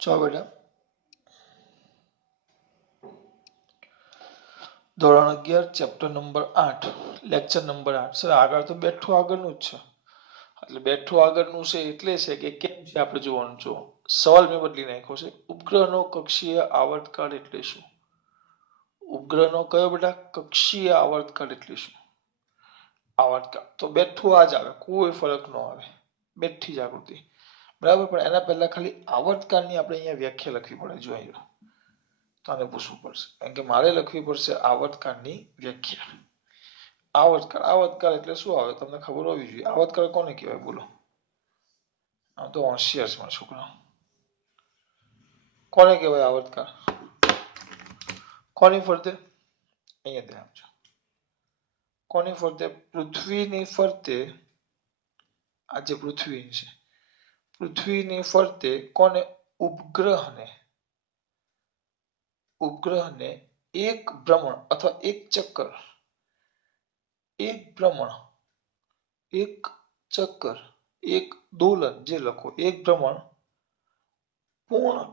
चलो बेटा ધોરણ 11 chapter number 8 lecture number 8 sir આગળ તો બેઠું આગળનું જ છે એટલે બેઠું આગળનું છે એટલે છે કે કેમ છે આપણે જોવાનું જો સવાલ મેં બદલી નાખ્યો છે ઉપગ્રહનો કક્ષીય આવર્તકાળ એટલે શું ઉપગ્રહનો કયો બેટા કક્ષીય આવર્તકાળ એટલે શું આવર્તકાળ તો બેઠું આ જ આવે કોઈ ફરક ન આવે બેઠી જ આકૃતિ બરાબર પણ એના પહેલા ખાલી આવર્તકાળની આપણે અહીંયા વ્યાખ્યા લખવી પડે જો અહીંયા તો આને પૂછવું પડશે કારણ કે મારે લખવી પડશે આવર્તકાળની વ્યાખ્યા આવર્તકાળ એટલે શું આવે તમને ખબર હોવી જોઈએ આવર્તકાળ કોને કહેવાય બોલો આમ તો હોશિયાર છે મારા છોકરા કોને કહેવાય આવર્તકાળ કોની ફરતે અહીંયા ધ્યાન આપજો કોની ફરતે પૃથ્વીની ફરતે આ જે પૃથ્વી છે પૃથ્વીની ફરતે કોને ઉપગ્રહને એક ભ્રમણ અથવા એક ચક્કર એક ભ્રમણ એક ચક્કર એક દોલન જે લખો એક ભ્રમણ પૂર્ણ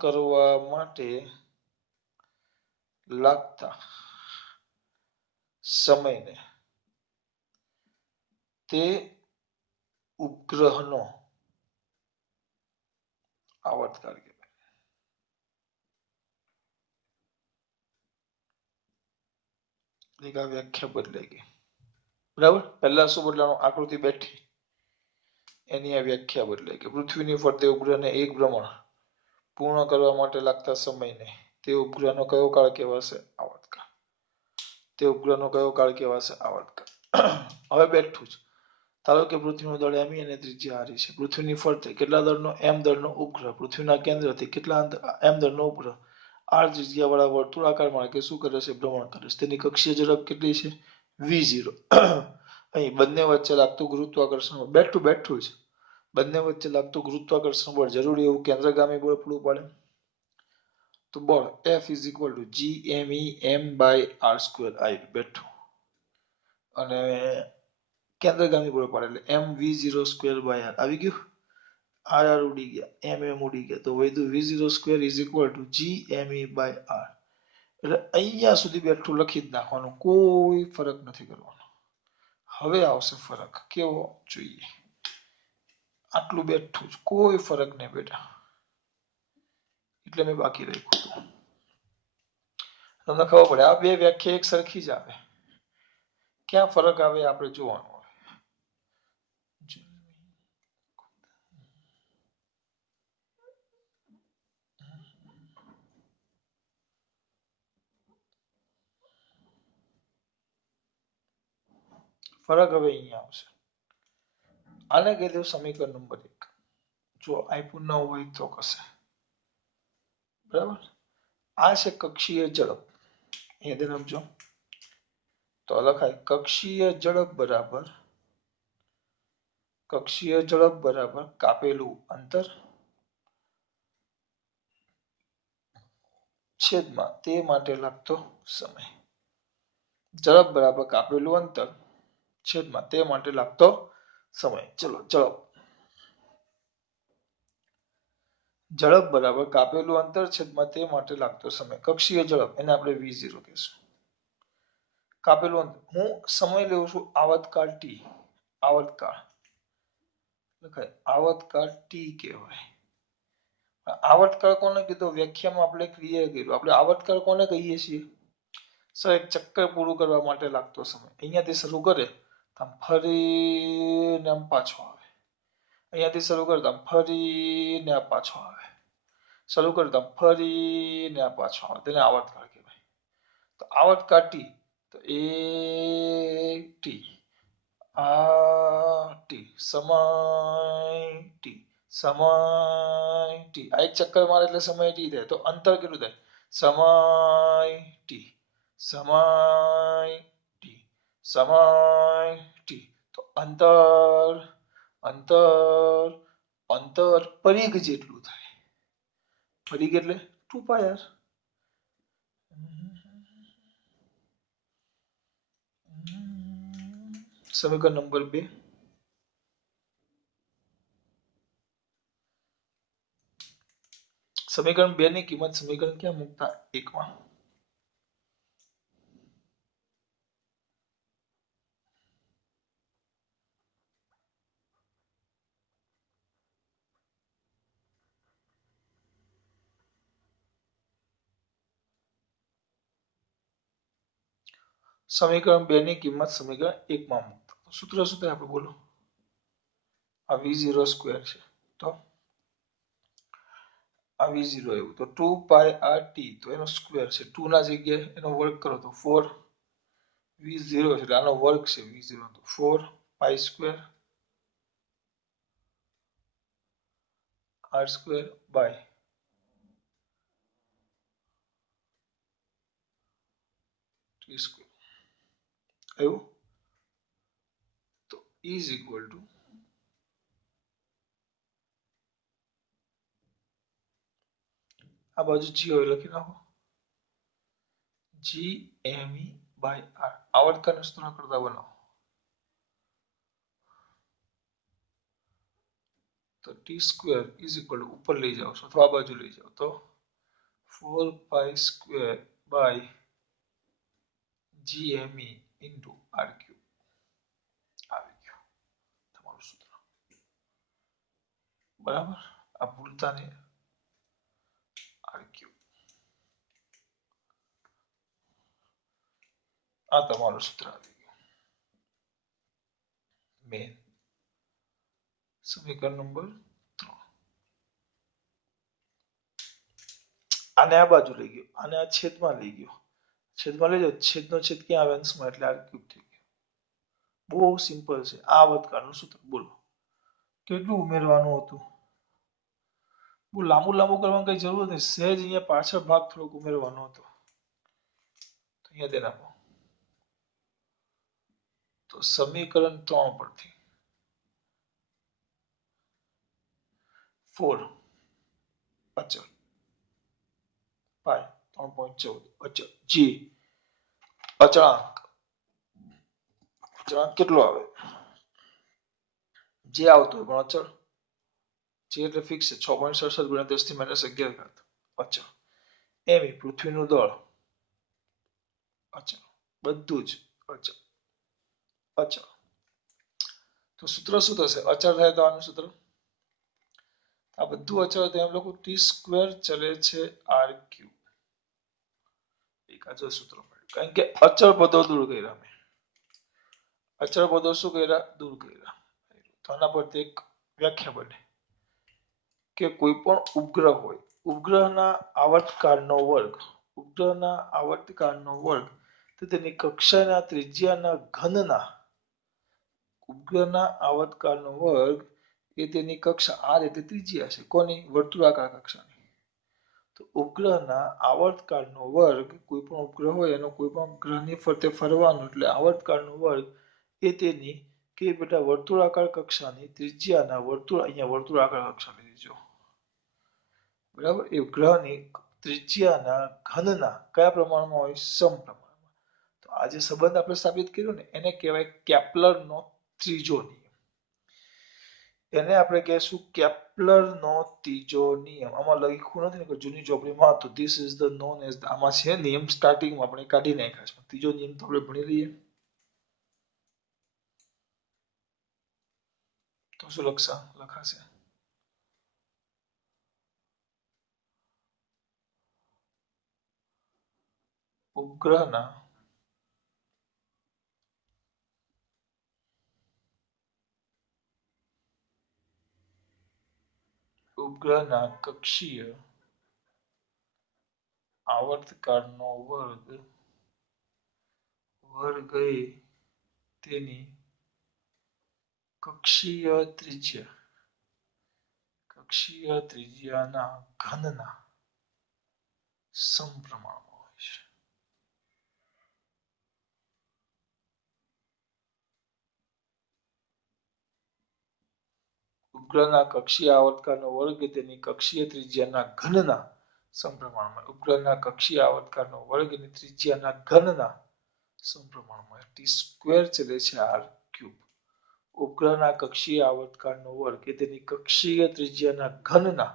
કરવા માટે લાગતા સમયને તે ઉપગ્રહનો આવર્તકાળ કહેવાય એક આ વ્યાખ્યા બદલાઈ ગઈ બરાબર પહેલા શું બદલાનું આકૃતિ બેઠી એની આ વ્યાખ્યા બદલાઈ ગઈ પૃથ્વીની ફરતે ઉપગ્રહને એક ભ્રમણ પૂર્ણ કરવા માટે લાગતા સમયને તે ઉપગ્રહનો કયો કાળ કહેવાશે આવર્તકાળ તે ઉપગ્રહનો કયો કાળ કહેવાશે આવર્તકાળ હવે બેઠું જ ધારો કે પૃથ્વીનું દળ એમ અને ત્રિજ્યા આરી છે પૃથ્વીની ફરતે કેટલા દળનો એમ દળનો ઉપગ્રહ પૃથ્વીના કેન્દ્રથી કેટલા એમ દળનો ઉપગ્રહ આર ત્રિજ્યા વાળા વર્તુળાકાર માર્ગે શું કરે છે ભ્રમણ કરે છે તેની કક્ષીય ઝડપ કેટલી છે v0 અહીં બંને વચ્ચે લાગતું ગુરુત્વાકર્ષણ બેઠું જ બંને વચ્ચે લાગતું ગુરુત્વાકર્ષણ બળ જરૂરી એવું કેન્દ્રગામી બળ પૂરું પાડે તો બળ F is equal to G_m_e_m/r² આવ્યું બેઠું અને કેન્દ્રગામી બળ પાડે એટલે mv0² આવી ગયું r ઉડી ગયા mm ઉડી ગયા તો વધ્યું v0² is equal to G_m_e/r એટલે અહીંયા સુધી બેઠું લખી જ નાખવાનું કોઈ ફરક નથી કરવાનો હવે આવશે ફરક કેવો જોઈએ આટલું બેઠું જ કોઈ ફરક નહીં બેટા એટલે મેં બાકી રાખ્યું તમને ખબર પડે આ બે વ્યાખ્યા એક સરખી જ આવે ક્યાં ફરક આવે આપણે જોવાનું ફરક હવે અહીંયા આવશે આને કહી દઉં સમીકરણ નંબર 1 જો આપ્યું ન હોય તો કશે બરાબર આ છે કક્ષીય ઝડપ અહીંયા ધ્યાન આપજો તો લખાય કક્ષીય ઝડપ બરાબર કાપેલું અંતર છેદમાં તે માટે લાગતો સમય ઝડપ બરાબર કાપેલું અંતર છેદમાં તે માટે લાગતો સમય ચલો ઝડપ બરાબર કાપેલું અંતર છેદમાં તે માટે લાગતો સમય કક્ષીય ઝડપ એને આપણે v0 કહીશું કાપેલું અંતર હું સમય લેવું છું આવર્તકાળ t આવર્તકાળ t કહેવાય આવર્તકાળ કોને કીધો વ્યાખ્યામાં આપણે ક્લિયર કર્યું આપણે આવર્તકાળ કોને કહીએ છીએ સર એક ચક્કર પૂરું કરવા માટે લાગતો સમય અહીંયાથી શરૂ કરે આમ ફરીને આમ પાછો આવે અહીંયાથી શરૂ કરતા ફરીને આ પાછો આવે શરૂ કરતા ફરીને આ પાછો આવે તેને આવર્તકાળ કહેવાય તો આવર્તકાળ ટી તો એ ટી આ ટી સમય ટી આ એક ચક્કર મારે એટલે સમય ટી થાય તો અંતર કેટલું થાય સમય ટી તો અંતર પરિઘ જેટલું થાય પરિઘ એટલે 2πr સમીકરણ નંબર 2 સમીકરણ 2 ની કિંમત સમીકરણ ક્યાં મૂકતા 1 માં? સમીકરણ 2 ની કિંમત સમીકરણ 1 માં મૂકતા. સૂત્ર શું થાય આપણે બોલો? આ v0 સ્ક્વેર છે તો આ v0 આવ્યું તો 2 પાઈ rt તો એનો સ્ક્વેર છે 2 ના જગ્યાએ એનો વર્ગ કરો તો 4 v0 છે એટલે આનો વર્ગ છે v0 તો 4 pi square r square by t square આવ્યું તો ઇઝ ઇક્વલ ટુ આ બાજુ g હોય લખી નાખો g me બાય r આવર્તન સૂત્ર કરતા બનાવો તો t square is equal two ઉપર લઈ જાઓ છો અથવા આ બાજુ લઈ જાઓ તો 4 pi square by gme into r cube આવી ગયું તમારું સૂત્ર બરાબર આ ભૂલતા નહીં r ક્યુબ આ તમારું સૂત્ર આવી ગયું મેન સમીકરણ નંબર 3 આને આ બાજુ લઈ ગયો આને આ છેદમાં લઈ ગયો છેદમાં લઈ જાઓ છેદનો છેદ ક્યાં આવે અંશમાં એટલે r ક્યુબ થઈ ગયો બહુ સિમ્પલ છે આ વધકારનું સૂત્ર બોલો કેટલું ઉમેરવાનું હતું બહુ લાંબુ કરવાની કઈ જરૂર નથી સહેજ અહીંયા પાછળ ભાગ થોડોક ઉમેરવાનો હતો તો અહીંયા ધ્યાન આપો તો સમીકરણ 3 પરથી 4 અચળ પાઈ 3.14 અચળ જી અચળાંક અચળાંક કેટલો આવે જે આવતો હોય પણ અચળ જે એટલે ફિક્સ છે 6.67 ગુણ્યા 10 થી -11 ઘાત અચળ એમી પૃથ્વીનું દળ અચળ બધું જ અચળ અચળ તો સૂત્ર શું થશે અચળ થાય તો આનું સૂત્ર આ બધું અચળ તો એમ લોકો t સ્ક્વેર ચલે છે r ક્યુબ એક આ સૂત્ર કારણ કે અચળ પદો દૂર કર્યા મેં અચળ પદો શું કર્યા દૂર કર્યા તો આના પરથી એક વ્યાખ્યા બને કે કોઈ પણ ઉપગ્રહ હોય ઉપગ્રહના આવર્તકાળનો વર્ગ ઉપગ્રહના આવર્તકાળનો વર્ગ તો તેની કક્ષાના ત્રિજ્યાના ઘનના ઉપગ્રહના આવર્તકાળનો વર્ગ એ તેની કક્ષા r એટલે ત્રિજ્યા છે કોની વર્તુળાકાર કક્ષાની તો ઉપગ્રહના આવર્તકાળનો વર્ગ કોઈ પણ ઉપગ્રહ હોય એનો કોઈ પણ ગ્રહની ફરતે ફરવાનો એટલે આવર્તકાળનો વર્ગ એ તેની કે બેટા વર્તુળાકાર કક્ષાની ત્રિજ્યાના વર્તુળ અહીંયા વર્તુળાકાર કક્ષા લીધી બરાબર એ ગ્રહની ત્રિજ્યાના ઘનના કયા પ્રમાણમાં હોય સમપ્રમાણમાં તો આ જે સંબંધ આપણે સાબિત કર્યો ને એને કહેવાય કેપ્લરનો ત્રીજો નિયમ એને આપણે કહેશું કેપ્લરનો ત્રીજો નિયમ આમાં લખ્યું નથી ને કે જૂની ચોપડીમાં તો this is the known as આમાં છે નિયમ સ્ટાર્ટિંગમાં આપણે કાઢી નાખ્યા છે ત્રીજો નિયમ તો આપણે ભણી લઈએ તો શું લખાશે ઉપગ્રહના કક્ષીય આવર્તકાળનો વર્ગ એ તેની કક્ષીય ત્રિજ્યાના ઘનના સમપ્રમાણમાં હોય છે ઉપગ્રહના કક્ષીય આવર્તકાળનો વર્ગ તેની કક્ષીય ત્રિજ્યાના ઘનના સમપ્રમાણમાં ઉપગ્રહના કક્ષીય આવર્તકાળનો વર્ગ એની ત્રિજ્યાના ઘનના સમપ્રમાણમાં ટી સ્ક્વેર ચલે છે r ક્યુબ ઉપગ્રહના કક્ષીય આવર્તકાળનો વર્ગ એ તેની કક્ષીય ત્રિજ્યાના ઘનના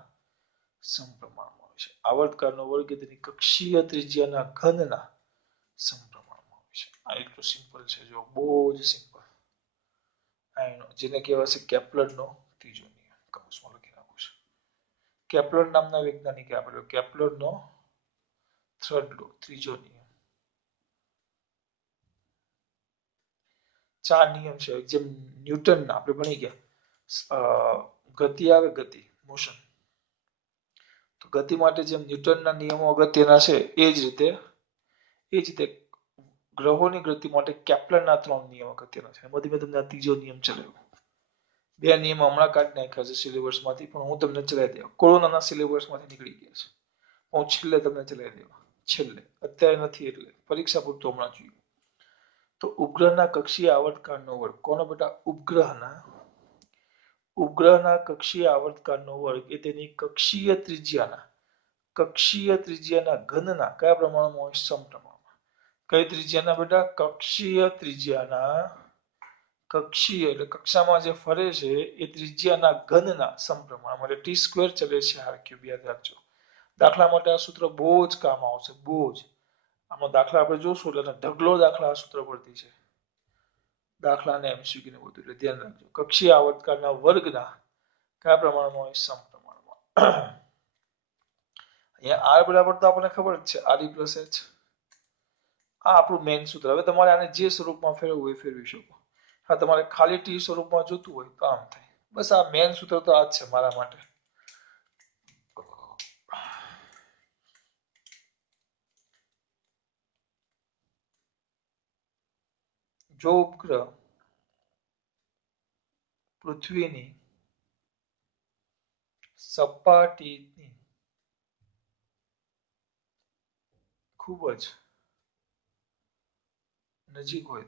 સમપ્રમાણમાં હોય છે. આવર્તકાળનો વર્ગ તેની કક્ષીય ત્રિજ્યાના ઘનના સમપ્રમાણમાં હોય છે. આ એટલું સિમ્પલ છે, જો બહુ જ સિમ્પલ. જેને કહેવાય છે કેપ્લરનો ત્રીજો નિયમ. કૌંસમાં લખી નાખું છું. કેપ્લર નામના વૈજ્ઞાનિકે આપેલો કેપ્લરનો થર્ડ લો, ત્રીજો નિયમ. 4 નિયમ છે, જેમ ન્યૂટનના આપણે ભણી ગયા. ગતિ આવે, ગતિ, મોશન. તો ગતિ માટે જેમ ન્યૂટનના નિયમો અગત્યના છે, એ જ રીતે ગ્રહોની ગતિ માટે કેપ્લરના 3 નિયમ અગત્યના છે. એમાંથી મેં તમને આ ત્રીજો નિયમ ચલાવ્યો. 2 નિયમ હમણાં કાઢી નાખ્યા છે સિલેબસમાંથી, પણ હું તમને ચલાવી દેવા. કોરોનાના સિલેબસમાંથી નીકળી ગયા છે. હું છેલ્લે તમને ચલાવી દેવા. છેલ્લે, અત્યારે નથી, એટલે પરીક્ષા પૂરતો હમણાં જોઈએ. તો ઉપગ્રહના કક્ષીય આવર્તકાળનો વર્ગ. કોનો બેટા? ઉપગ્રહના કક્ષીય આવર્તકાળનો વર્ગ એ તેની કક્ષીય ત્રિજ્યાના ઘનના કયા પ્રમાણમાં હોય? સમપ્રમાણમાં. કઈ ત્રિજ્યાના બેટા? કક્ષીય ત્રિજ્યાના. કક્ષીય એટલે કક્ષામાં જે ફરે છે એ ત્રિજ્યાના ઘનના સમપ્રમાણમાં, એટલે ટી સ્ક્વેર ચલે છે આર ક્યુબ. યાદ રાખજો. દાખલા માટે આ સૂત્ર બહુ જ કામ આવશે, બહુ જ. આમાં દાખલા આપણે જોશું એટલે ઢગલો દાખલા આ સૂત્ર પરથી છે. દાખલા ને એમસીક્યુ ને બધું, એટલે ધ્યાન રાખજો. કક્ષીય આવર્તકાળના વર્ગના કયા પ્રમાણમાં હોય? સમપ્રમાણમાં. અહીંયા આર બરાબર તો આપણને ખબર જ છે, આર ઈ પ્લસ એચ. આ આપણું મેઇન સૂત્ર. હવે તમારે આને જે સ્વરૂપમાં ફેરવવું હોય ફેરવી શકો. હા, તમારે ખાલી ટી સ્વરૂપમાં જોતું હોય તો આમ થાય. બસ આ મેઇન સૂત્ર તો આ જ છે મારા માટે. જો ઉપગ્રહ પૃથ્વીની સપાટીની ખૂબ જ નજીક હોય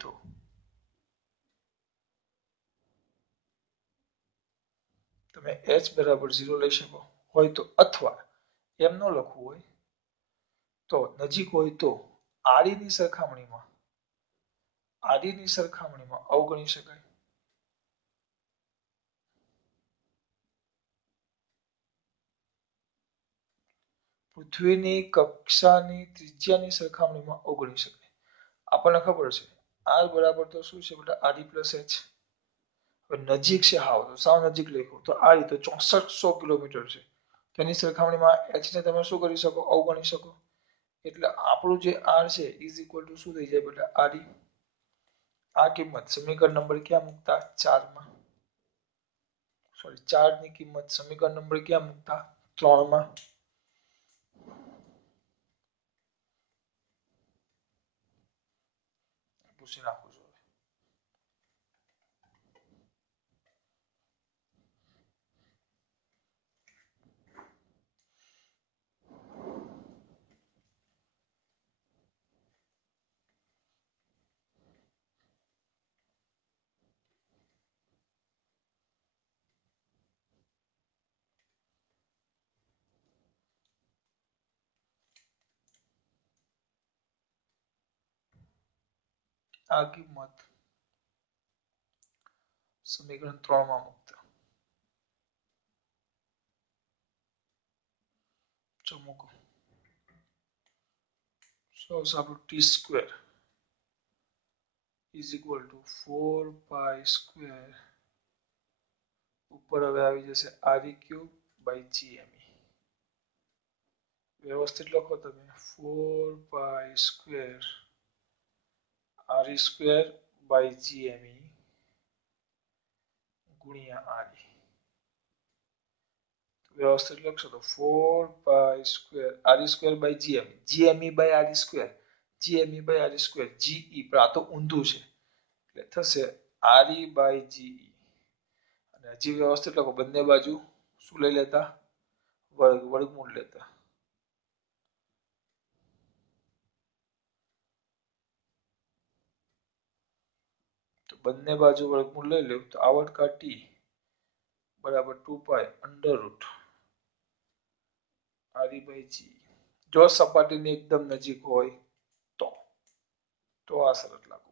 તો તમે h બરાબર 0 લઈ શકો. હોય તો, અથવા એમ ન લખવું હોય તો નજીક હોય તો આડીની સરખામણીમાં અવગણી શકાય. પૃથ્વીની કક્ષાની ત્રિજ્યાની સરખામણીમાં અવગણી શકાય. આપણને ખબર છે આર બરાબર તો શું છે બેટા? R E plus H. નજીક છે, હાવ તો સાવ નજીક લખો તો આ રીતે 6400 કિલોમીટર છે. તેની સરખામણીમાં h ને તમે શું કરી શકો? અવગણી શકો. એટલે આપણું જે આર છે ઇઝ ઇક્વલ ટુ શું થઈ જાય બેટા? R E. આ કિંમત સમીકરણ નંબર ક્યાં મૂકતા? 4 માં. સોરી, 4 ની કિંમત સમીકરણ નંબર ક્યાં મૂકતા? 3 માં. પૂછી નાખું છું. આ કિંમત સમીકરણ 3 માં મૂકતા. જો મૂકો. So આપણું T square is equal to 4 pi square ઉપર હવે આવી જશે R E cube by GME. વ્યવસ્થિત લખો તમે. 4 pi square R E square by GME ગુણ્યા આર ઈ. વ્યવસ્થિત લખશો તો 4 pi square R E square by GME. GME by R E square. GME by R E square. GE પણ આ તો ઊંધું છે, એટલે થશે આર ઈ બાય જીઈ. અને હજી વ્યવસ્થિત લખો. બંને બાજુ શું લઈ લેતા? વર્ગમૂળ લેતા. તો બંને બાજુ વર્ગમૂળ લઈ લેવું તો આવર્તકાળ ટી બરાબર 2 pi under root R E by G. જો સપાટીની એકદમ નજીક હોય તો આ શરત લાગુ.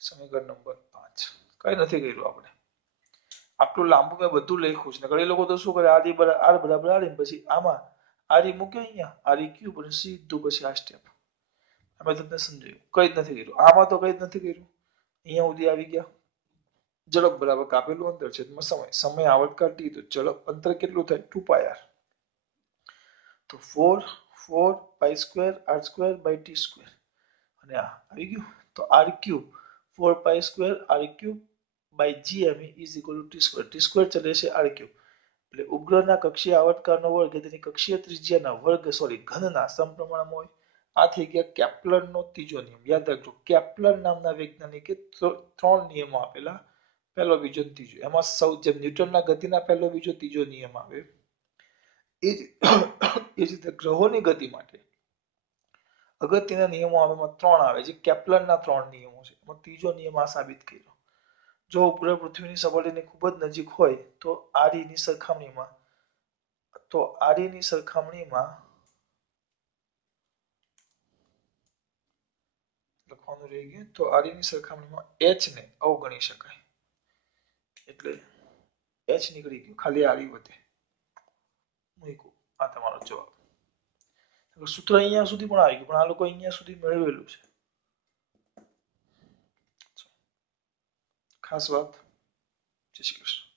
સમીકરણ નંબર 5. કઈ નથી કર્યું આપણે. આટલું લાંબુ મેં બધું લખ્યું છે નકર એ લોકો તો શું કરે આર બરાબર આર પછી આમાં આર મૂકે અહીંયા આર ક્યુબ અને સીધું પછી આ સ્ટેપ અમે તમને સમજાયું કઈ જ નથી કર્યું આમાં તો કઈ જ નથી કર્યું અહીંયા સુધી આવી ગયા ઝડપ બરાબર કાપેલું અંતર છેદમાં સમય આવર્તકાળ ટી તો ઝડપ અંતર કેટલું થાય 2πr તો 4 pi square R square by T square અને આ આવી ગયું તો R cube 4 pi square R cube by gm is equal to T square ચલે છે આર ક્યુબ એટલે ઉપગ્રહના કક્ષીય આવર્તકાળનો વર્ગ એ તેની કક્ષીય ત્રિજ્યાના વર્ગ ઘનના સમપ્રમાણમાં હોય આ થઈ ગયા કેપ્લરનો ત્રીજો નિયમ યાદ રાખજો કેપ્લર નામના વૈજ્ઞાનિકે ત્રણ નિયમો આપેલા પહેલો બીજો ત્રીજો એમાં સૌ જેમ ન્યૂટનના ગતિના પહેલો બીજો ત્રીજો નિયમ આવે એ જ રીતે ગ્રહોની ગતિ માટે અગત્યના નિયમો આવે એમાં ત્રણ આવે જે કેપ્લરના ત્રણ નિયમો છે એમાં ત્રીજો નિયમ આ સાબિત કર્યો જો ઉપગ્રહ પૃથ્વીની સપાટીની ખૂબ જ નજીક હોય તો આરની સરખામણીમાં લખવાનું રહી ગયું તો આરની સરખામણીમાં h ને અવગણી શકાય એટલે h નીકળી ગયું ખાલી આરી વધે મૂક્યું આ તમારો જવાબ સૂત્ર અહીંયા સુધી પણ આવી ગયું પણ આ લોકો અહીંયા સુધી મેળવેલું છે ખાસ વાત જય શ્રી કૃષ્ણ